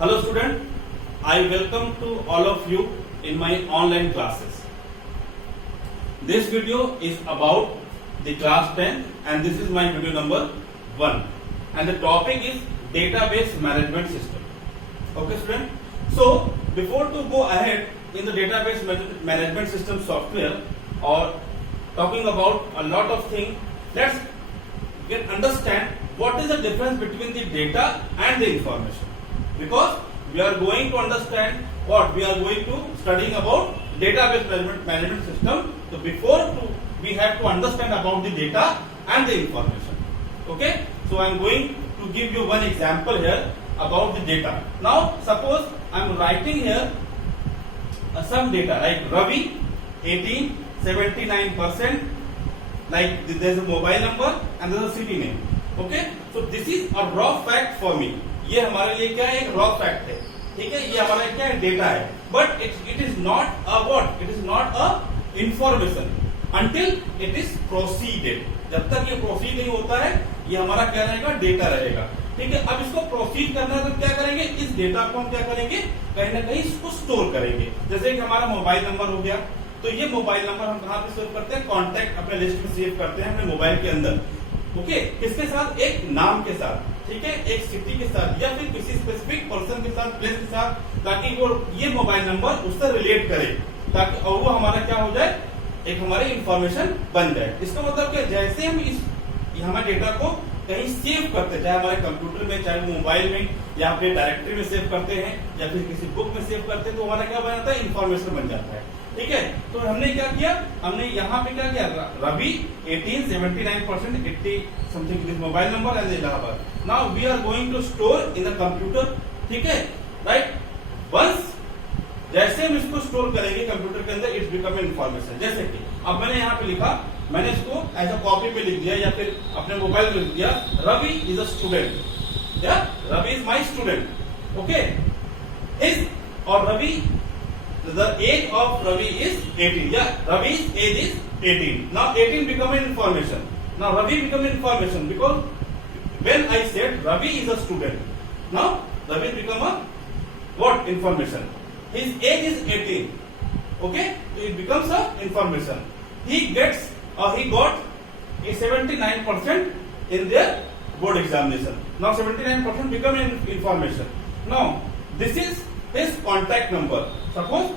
Hello student, I welcome to all of you in my online classes. This video is about the class 10 and this is my video number 1 and the topic is database management system. Okay student, so before to go ahead in the database management system software or talking about a lot of things, let's understand what is the difference between the data and the information. Because we are going to understand what we are going to studying about database management system. So before we have to understand about the data and the information. Okay. So I am going to give you one example here about the data. Now suppose I am writing here some data like Ravi 18, 79%, like there is a mobile number and there is a city name. Okay. So this is a raw fact for me. ये हमारे लिए क्या है, एक raw fact है, ठीक है, ये हमारा क्या है, डेटा है, but it is not a what, it is not a information until it is proceeded. जब तक ये प्रोसीड नहीं होता है ये हमारा क्या रहेगा, डेटा रहेगा. ठीक है. अब इसको प्रोसीड करना है तो क्या करेंगे, इस डेटा को हम क्या करेंगे, कहीं ना कहीं इसको स्टोर करेंगे. जैसे कि हमारा मोबाइल नंबर हो गया, तो ये मोबाइल नंबर हम कहाँ पे सेव करते हैं, कॉन्टैक्ट अपने लिस्ट में सेव करते हैं अपने मोबाइल के अंदर. ओके. किसके साथ, एक नाम के साथ, ठीक है, एक सिटी के साथ या फिर किसी स्पेसिफिक पर्सन के साथ, प्लेस के साथ, ताकि वो ये मोबाइल नंबर उससे रिलेट करे, ताकि और वो हमारा क्या हो जाए, एक हमारी इंफॉर्मेशन बन जाए. इसका मतलब क्या, जैसे हम इस हमारे डेटा को कहीं सेव करते हैं, चाहे हमारे कंप्यूटर में, चाहे मोबाइल में, या फिर डायरेक्टरी में सेव करते हैं, या फिर किसी बुक में सेव करते हैं, तो हमारा क्या बन जाता है, इंफॉर्मेशन बन जाता है. ठीक है. तो हमने क्या किया, हमने यहाँ पे क्या किया, Ravi 18, 79%, 80 something this mobile number and Allahabad. Now we are going to store in the computer. ठीक है, राइट. वंस जैसे हम इसको स्टोर करेंगे कंप्यूटर के अंदर, इट्स बिकम इन्फॉर्मेशन. जैसे कि अब मैंने यहाँ पे लिखा, मैंने इसको एज अ कॉपी पे लिख दिया या फिर अपने मोबाइल में लिख दिया, रवि इज अ स्टूडेंट, या Ravi is my student. Okay. Is और Ravi, the age of Ravi is 18. Yeah, Ravi's age is 18. Now 18 become an information. Now Ravi become information because when I said Ravi is a student, now Ravi become a what, information. His age is 18. Okay, so it becomes a information. He gets or he got a 79% in their board examination. Now 79% become an information. Now this is his contact number. Suppose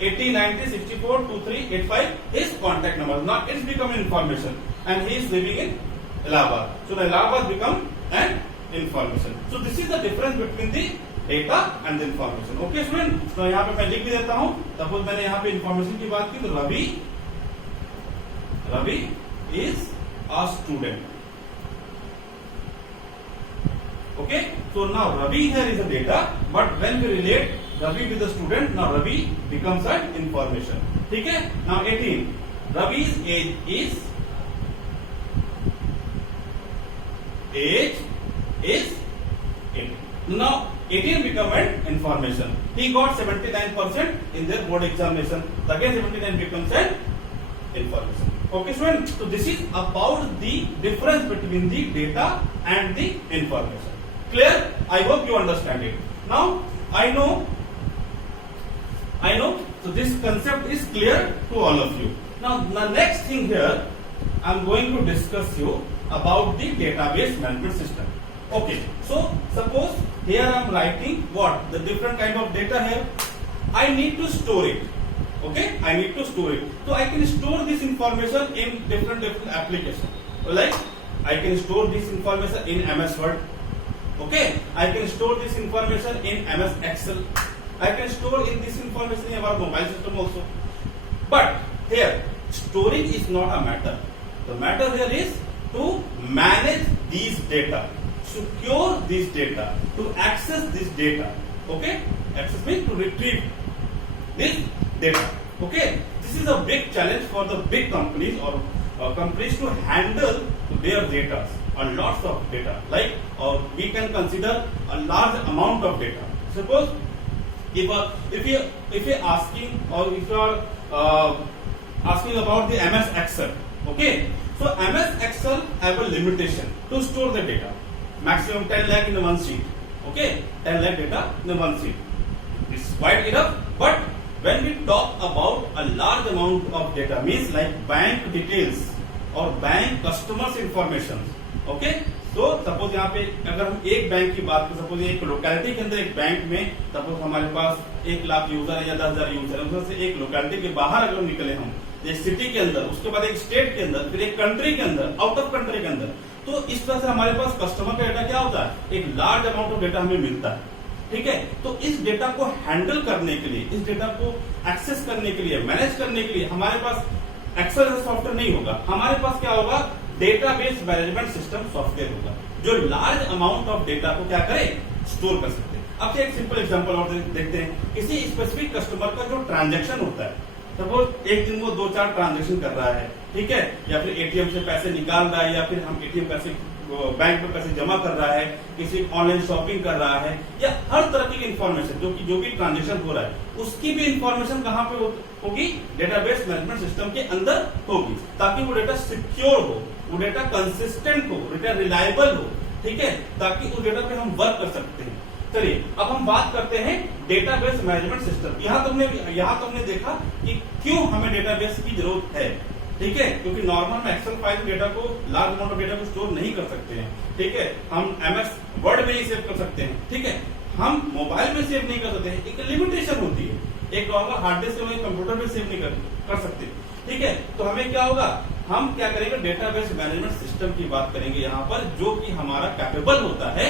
80, 90, 64, 23, 85 his contact number. Now it's become information and he is living in Allahabad. So the Allahabad become an information. So this is the difference between the data and the information. Okay student. तो यहाँ पे मैं लिख भी देता हूँ. Suppose मैंने यहाँ पे information की बात की, तो Ravi is a student. Okay. So now Ravi here is a data, but when we relate Ravi with the student, now Ravi becomes an information. ठीक है. Now 18. Ravi's age is 18. Now 18 become an information. He got 79% in their board examination. Again 79 becomes an information. Okay student. So this is about the difference between the data and the information. Clear? I hope you understand it. Now I know. So this concept is clear to all of you. Now the next thing here, I am going to discuss you about the database management system. Okay. So suppose here I am writing what, the different kind of data here. I need to store it. Okay. I need to store it. So I can store this information in different applications. Like I can store this information in MS Word. Okay. I can store this information in MS Excel. I can store in this information in our mobile system also. But here, storing is not a matter. The matter here is to manage these data, secure this data, to access this data. Okay? Access means to retrieve this data. Okay? This is a big challenge for the big companies or companies to handle their data, a lots of data. Like we can consider a large amount of data. Suppose if you asking or if you are asking about the MS Excel, okay, so MS Excel have a limitation to store the data, maximum 10 lakh in one sheet. Okay, 10 lakh data in one sheet. It's quite enough. But when we talk about a large amount of data, means like bank details or bank customers information. Okay, तो suppose यहाँ पे अगर हम एक bank की बात करें, suppose एक लोकेलिटी के अंदर एक बैंक में सपोज हमारे पास 1 लाख यूजर है या 10,000 यूजर है, उसमें से एक लोकेलिटी के बाहर अगर निकले हम एक सिटी के अंदर, उसके बाद एक स्टेट के अंदर, फिर एक कंट्री के अंदर, आउट ऑफ कंट्री के अंदर, तो इस तरह से हमारे पास कस्टमर का डेटा क्या होता है, एक लार्ज अमाउंट ऑफ डेटा हमें मिलता है। ठीक है, तो इस डेटा को हैंडल करने के लिए, इस डेटा को एक्सेस करने के लिए, मैनेज करने के लिए हमारे पास एक्सेल सॉफ्टवेयर नहीं होगा, हमारे पास क्या होगा, डेटाबेस मैनेजमेंट सिस्टम सॉफ्टवेयर होगा, जो लार्ज अमाउंट ऑफ डेटा को क्या करे, स्टोर कर सकते हैं। अब एक सिंपल एग्जांपल और देखते हैं, किसी स्पेसिफिक कस्टमर का जो ट्रांजैक्शन होता है, सपोज एक दिन वो 2-4 ट्रांजैक्शन कर रहा है, ठीक है, या फिर एटीएम से पैसे निकाल रहा है, या फिर हम एटीएम पैसे बैंक में पैसे जमा कर रहा है, किसी ऑनलाइन शॉपिंग कर रहा है, या हर तरह की इंफॉर्मेशन जो भी ट्रांजैक्शन हो रहा है, उसकी भी इंफॉर्मेशन कहाँ पे होगी, डेटाबेस मैनेजमेंट सिस्टम के अंदर होगी, ताकि वो डेटा सिक्योर हो, वो डेटा कंसिस्टेंट हो, डेटा रिलायबल हो। ठीक है, ताकि उस डेटा पे हम वर्क कर सकते हैं। चलिए अब हम बात करते हैं डेटाबेस मैनेजमेंट सिस्टम। यहाँ तो हमने देखा कि क्यों हमें डेटाबेस की जरूरत है। ठीक है, क्योंकि नॉर्मल में एक्सेल फाइल डेटा को, लार्ज अमाउंट ऑफ डेटा को स्टोर नहीं कर सकते हैं। ठीक है, हम एमएस वर्ड में ही सेव कर सकते हैं। ठीक है, हम मोबाइल में सेव नहीं कर सकते हैं, एक लिमिटेशन होती है, एक नॉर्मल हार्ड डिस्क में, कंप्यूटर में सेव नहीं कर सकते। ठीक है, तो हमें क्या होगा, हम क्या करेंगे, डेटाबेस मैनेजमेंट सिस्टम की बात करेंगे यहाँ पर, जो कि हमारा कैपेबल होता है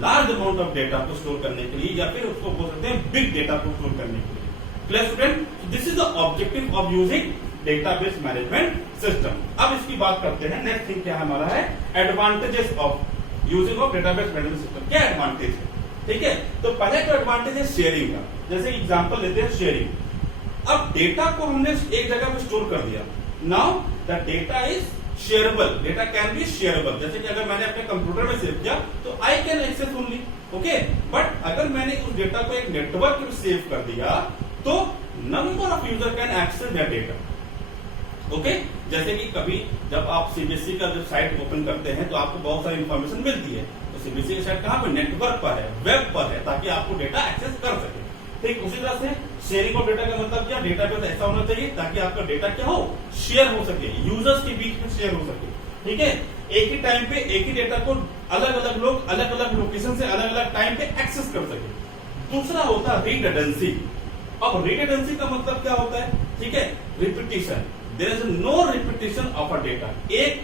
लार्ज अमाउंट ऑफ डेटा को स्टोर करने के लिए, या फिर उसको बोल सकते हैं बिग डेटा को स्टोर करने के लिए। Clear student, this is the objective of using database management system. अब इसकी बात करते हैं, नेक्स्ट थिंग क्या हमारा है, advantages of using of database management system. क्या एडवांटेज है? ठीक है, तो पहले तो एडवांटेज है शेयरिंग का। जैसे एग्जांपल लेते हैं शेयरिंग। अब डेटा को हमने एक जगह पे स्टोर कर दिया, now the data is shareable, data can be shareable. जैसे कि अगर मैंने अपने कंप्यूटर में सेव किया तो I can access only, okay, but अगर मैंने उस डेटा को एक नेटवर्क में सेव कर दिया तो number of user can access that data. Okay, जैसे कि कभी जब आप सीबीएसई का जब साइट ओपन करते हैं तो आपको बहुत सारी इंफॉर्मेशन मिलती है, तो सीबीएसई की साइट कहाँ पर, नेटवर्क पर है, वेब पर है, ताकि आपको डेटा एक्सेस कर सके। ठीक उसी तरह से शेयरिंग ऑफ डेटा का मतलब क्या, डेटाबेस ऐसा होना चाहिए ताकि आपका डेटा क्या हो, शेयर हो सके, यूजर्स के बीच में शेयर हो सके। ठीक है, एक ही टाइम पे एक ही डेटा को अलग अलग लोग अलग अलग लोकेशन से अलग अलग टाइम पे एक्सेस कर सके। दूसरा होता है रिडंडेंसी। अब रिडंडेंसी का मतलब क्या होता है, ठीक है, repetition, there is no repetition of a data. एक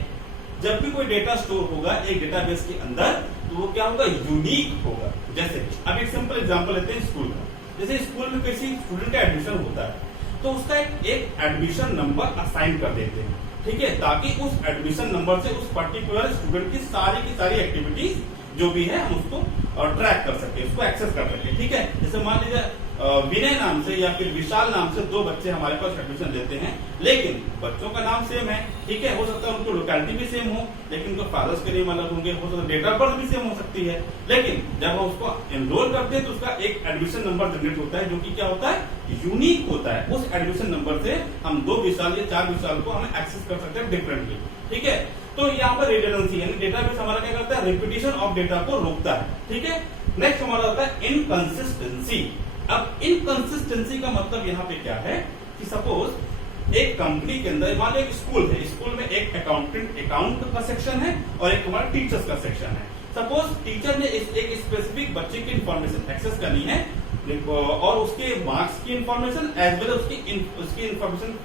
जब भी कोई डेटा स्टोर होगा एक डेटाबेस के अंदर, तो वो क्या होगा, यूनिक होगा। जैसे अब एक सिंपल एग्जांपल लेते हैं स्कूल का। जैसे स्कूल में किसी स्टूडेंट का एडमिशन होता है तो उसका एक एडमिशन नंबर असाइन कर देते हैं। ठीक है, ताकि उस एडमिशन नंबर से उस पर्टिकुलर स्टूडेंट की सारी एक्टिविटीज जो भी है हम उसको ट्रैक कर सके, उसको एक्सेस कर सके। ठीक है, जैसे मान लीजिए विनय नाम से या फिर विशाल नाम से 2 बच्चे हमारे पास एडमिशन लेते हैं, लेकिन बच्चों का नाम सेम है। ठीक है, हो सकता है उनको लोकेलिटी भी सेम हो, लेकिन उनके फादर्स के नेम अलग होंगे, हो सकता है डेट ऑफ बर्थ भी सेम हो सकती है, लेकिन जब हम उसको एनरोल करते हैं तो उसका एक एडमिशन नंबर जनरेट होता है, जो कि क्या होता है, यूनिक होता है। उस एडमिशन नंबर से हम 2 विशाल या 4 विशाल को हम एक्सेस कर सकते हैं डिफरेंटली। ठीक है, तो यहाँ पर रिडंडेंसी यानी डेटाबेस हमारा क्या करता है, रिपीटिशन ऑफ डेटा को रोकता है। ठीक है, नेक्स्ट हमारा होता है इनकंसिस्टेंसी। अब इनकंसिस्टेंसी का मतलब यहाँ पे क्या है कि सपोज एक कंपनी के अंदर मान लो एक स्कूल है, स्कूल में एक अकाउंट का सेक्शन है और एक हमारा टीचर्स का सेक्शन है। सपोज टीचर ने एक स्पेसिफिक बच्चे की इंफॉर्मेशन एक्सेस करनी है और उसके मार्क्स की इंफॉर्मेशन एज वेल उसकी इंफॉर्मेशन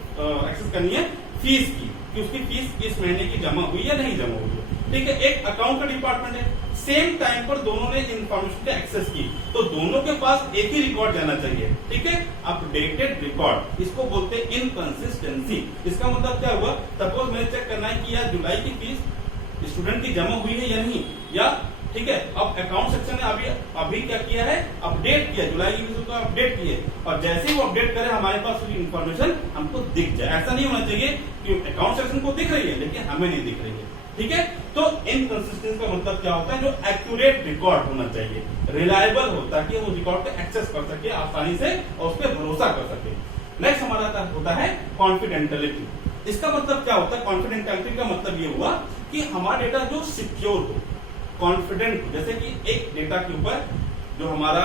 एक्सेस करनी है फीस की, कि उसकी फीस इस महीने की जमा हुई या नहीं जमा हुई है। ठीक है, एक अकाउंट का डिपार्टमेंट है, सेम टाइम पर दोनों ने इंफॉर्मेशन का एक्सेस की, तो दोनों के पास एक ही रिकॉर्ड जाना चाहिए। ठीक है, अपडेटेड रिकॉर्ड, इसको बोलते हैं इनकंसिस्टेंसी। इसका मतलब क्या हुआ, सपोज मैंने चेक करना है कि यार जुलाई की फीस स्टूडेंट की जमा हुई है या नहीं, या ठीक है, अब अकाउंट सेक्शन ने अभी क्या किया है, अपडेट किया, जुलाई की फीस को अपडेट किए, और जैसे ही वो अपडेट करे हमारे पास उसकी इंफॉर्मेशन हमको दिख जाए। ऐसा नहीं होना चाहिए कि अकाउंट सेक्शन को दिख रही है लेकिन हमें नहीं दिख रही है। ठीक है, तो इनकंसिस्टेंसी का मतलब क्या होता है, जो एक्यूरेट रिकॉर्ड होना चाहिए, रिलायबल हो, ताकि वो रिकॉर्ड को एक्सेस कर सके आसानी से और उस पर भरोसा कर सके। नेक्स्ट हमारा होता है कॉन्फिडेंशियलिटी। इसका मतलब क्या होता है, कॉन्फिडेंशियलिटी का मतलब ये हुआ कि हमारा डेटा जो सिक्योर हो, कॉन्फिडेंट, जैसे कि एक डेटा के ऊपर जो हमारा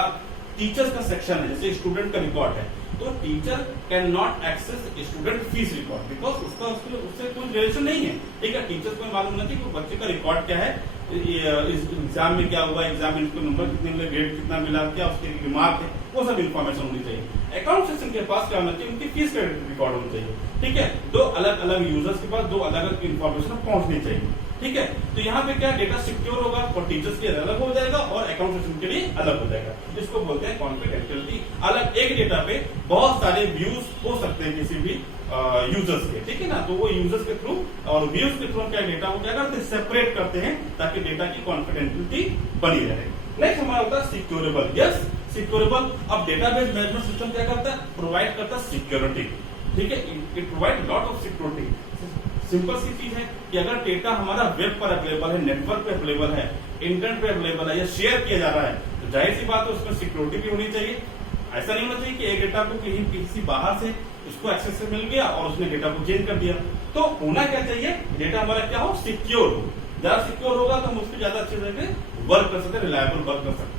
टीचर्स का सेक्शन है, जैसे स्टूडेंट का रिकॉर्ड है, तो teacher can not access student fees record because उसका उससे कोई रिलेशन नहीं है। ठीक है, टीचर्स को मालूम नहीं कि बच्चे का रिकॉर्ड क्या है, इस एग्जाम में क्या हुआ, एग्जाम में इसको नंबर कितने मिले, ग्रेड कितना मिला, क्या उसके रिमार्क है, वो सब इन्फॉर्मेशन होनी चाहिए। अकाउंट सेक्शन के पास क्या होना चाहिए, उनकी फीस का रिकॉर्ड होना चाहिए। ठीक है, दो अलग अलग यूजर्स के पास दो अलग अलग इन्फॉर्मेशन पहुंचनी चाहिए। ठीक है, तो यहाँ पे क्या डेटा सिक्योर होगा और टीचर्स के अलग हो जाएगा और अकाउंट सेक्शन के लिए अलग हो जाएगा। इसको बोलते हैं कॉन्फिडेंशियलिटी। अलग एक डेटा पे बहुत सारे व्यूज हो सकते हैं किसी भी यूजर्स के, ठीक है ना, तो वो यूजर्स के थ्रू और व्यूज के थ्रू क्या डेटा को क्या करते हैं, सेपरेट करते हैं ताकि डेटा की कॉन्फिडेंशियलिटी बनी रहे। नेक्स्ट हमारा होता है सिक्योरेबल। यस, सिक्योरेबल। अब डेटाबेस मैनेजमेंट सिस्टम क्या करता है, प्रोवाइड करता है सिक्योरिटी। ठीक है, it provide lot of security. Simple सी चीज है कि अगर डेटा हमारा वेब पर अवेलेबल है, नेटवर्क पे अवेलेबल है, इंटरनेट पे अवेलेबल है या शेयर किया जा रहा है, तो जाहिर सी बात है उसमें सिक्योरिटी भी होनी चाहिए। ऐसा नहीं होना चाहिए कि एक डेटा को कहीं किसी बाहर से उसको एक्सेस से मिल गया और उसने डेटा को चेंज कर दिया। तो होना क्या चाहिए, डेटा हमारा क्या हो, सिक्योर हो। ज्यादा सिक्योर होगा तो हम उसको ज्यादा अच्छे से वर्क कर सकते हैं, रिलायबल वर्क कर सकते हैं।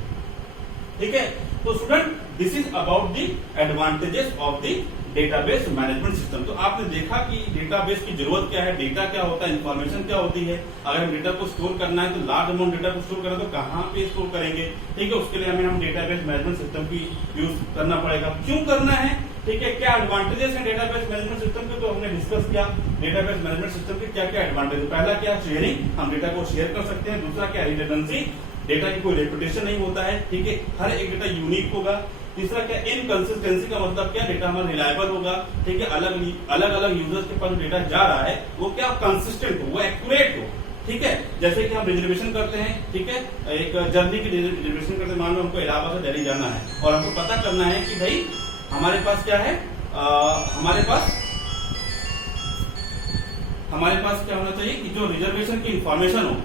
ठीक है, तो student this is about the advantages of the database management system. तो आपने देखा कि डेटाबेस की जरूरत क्या है, डेटा क्या होता है, इन्फॉर्मेशन क्या होती है। अगर हम डेटा को स्टोर करना है तो लार्ज अमाउंट डेटा को स्टोर करना तो कहाँ पे स्टोर करेंगे। ठीक है, उसके लिए हमें हम डेटाबेस मैनेजमेंट सिस्टम की यूज करना पड़ेगा। क्यों करना है, ठीक है, क्या एडवांटेजेस है डेटाबेस मैनेजमेंट सिस्टम के, तो हमने डिस्कस किया डेटाबेस मैनेजमेंट सिस्टम के क्या क्या एडवांटेज है। पहला क्या, शेयरिंग, हम डेटा को शेयर कर सकते हैं। दूसरा क्या, रिडंडेंसी, डेटा की कोई रेपुटेशन नहीं होता है। ठीक है, हर एक डेटा यूनिक होगा। तीसरा क्या, इनकंसिस्टेंसी का मतलब क्या, डेटा हमारा रिलायबल होगा। ठीक है, अलग अलग यूजर्स के पास डेटा जा रहा है वो क्या कंसिस्टेंट हो, वो एक्यूरेट हो। ठीक है, जैसे कि हम रिजर्वेशन करते हैं, ठीक है, एक जर्नी की रिजर्वेशन करते हैं, मान लो हमको इलाहाबाद से दिल्ली जाना है और हमको पता करना है कि भाई हमारे पास क्या है, हमारे पास क्या होना चाहिए कि जो रिजर्वेशन की इंफॉर्मेशन हो,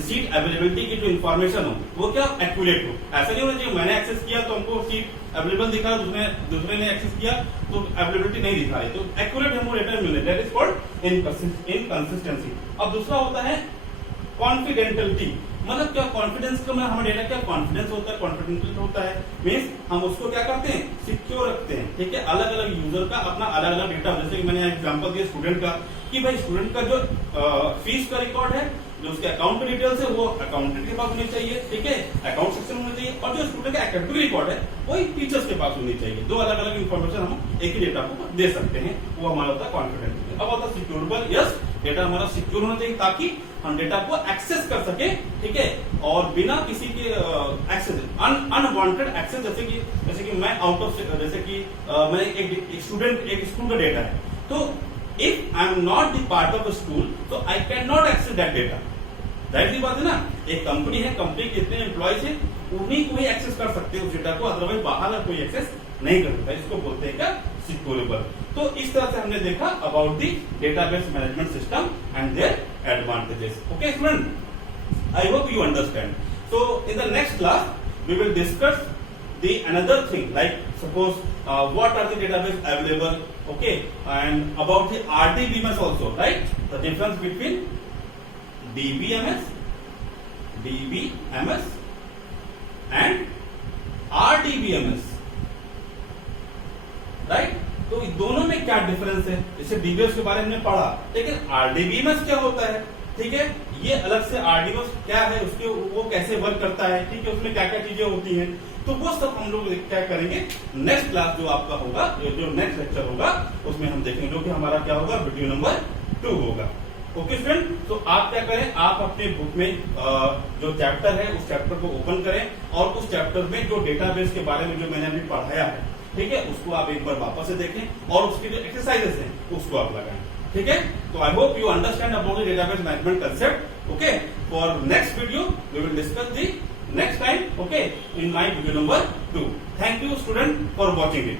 सीट अवेलेबिलिटी की जो इन्फॉर्मेशन हो वो क्या एक्यूरेट हो। ऐसा नहीं होना चाहिए मैंने एक्सेस किया तो हमको सीट अवेलेबल दिखा, दूसरे ने एक्सेस किया तो अवेलेबिलिटी नहीं दिखा रही, तो एक्यूरेट हमको डेटा मिले, दैट इज कॉल्ड इनकंसिस्टेंसी। अब दूसरा होता है कॉन्फिडेंशियलिटी। मतलब क्या, कॉन्फिडेंस का हमारा डेटा क्या कॉन्फिडेंस होता है, कॉन्फिडेंशियल होता है, मीन्स हम उसको क्या करते हैं, सिक्योर रखते हैं। ठीक है, अलग अलग यूजर का अपना अलग अलग डेटा, जैसे कि मैंने एग्जांपल दिया स्टूडेंट का, कि भाई स्टूडेंट का जो फीस का रिकॉर्ड है, जो उसके अकाउंट डिटेल्स है वो अकाउंटेंट के पास होनी चाहिए। ठीक है, अकाउंट सेक्शन होना चाहिए, और जो स्टूडेंट का एकेडमिक रिकॉर्ड है वही टीचर्स के पास होनी चाहिए। दो अलग अलग इन्फॉर्मेशन हम एक ही डेटा को दे सकते हैं, वो हमारा होता है कॉन्फिडेंट। अब होता है सिक्योरेबल। यस, डेटा हमारा सिक्योर होना चाहिए ताकि हम डेटा को एक्सेस कर सके। ठीक है, और बिना किसी के एक्सेस, अनवांटेड एक्सेस, जैसे कि मैं आउट ऑफ, जैसे कि मैं एक स्टूडेंट, एक स्कूल का डेटा है, तो if I am not the part of school तो I can not access that data. जाहिर सी बात है ना, एक कंपनी है, कंपनी के जितने एम्प्लॉयज हैं उन्हीं को ही एक्सेस कर सकते हैं उस डेटा को, अदरवाइज बाहर कोई एक्सेस नहीं कर सकता। इसको बोलते हैं क्या, सिक्योरेबल। तो इस तरह से हमने देखा about the database management system and their advantages. Okay student, I hope you understand. So in the next class we will discuss the another thing, like suppose what are the database available, okay, and about the RDBMS also, right, the difference between DBMS and RDBMS, right? तो इन दोनों में क्या difference है, जैसे DBMS के बारे में हमने पढ़ा, लेकिन आरडीबीएमएस क्या होता है। ठीक है, ये अलग से आरडीबीएमएस क्या है, उसके वो कैसे वर्क करता है, ठीक है, उसमें क्या क्या चीजें होती हैं, तो वो सब हम लोग क्या करेंगे नेक्स्ट क्लास जो आपका होगा, जो नेक्स्ट लेक्चर होगा उसमें हम देखेंगे, जो कि हमारा क्या होगा, वीडियो नंबर 2 होगा। ओके स्टूडेंट, तो आप क्या करें, आप अपने बुक में जो चैप्टर है उस चैप्टर को ओपन करें और उस चैप्टर में जो डेटाबेस के बारे में जो मैंने अभी पढ़ाया है, ठीक है, उसको आप एक बार वापस से देखें और उसके जो एक्सरसाइजेस हैं उसको आप लगाएं। ठीक है, तो I hope you understand about the database management concept. Okay, for next video we will discuss the next time, okay, in my video number 2. Thank you student for watching it.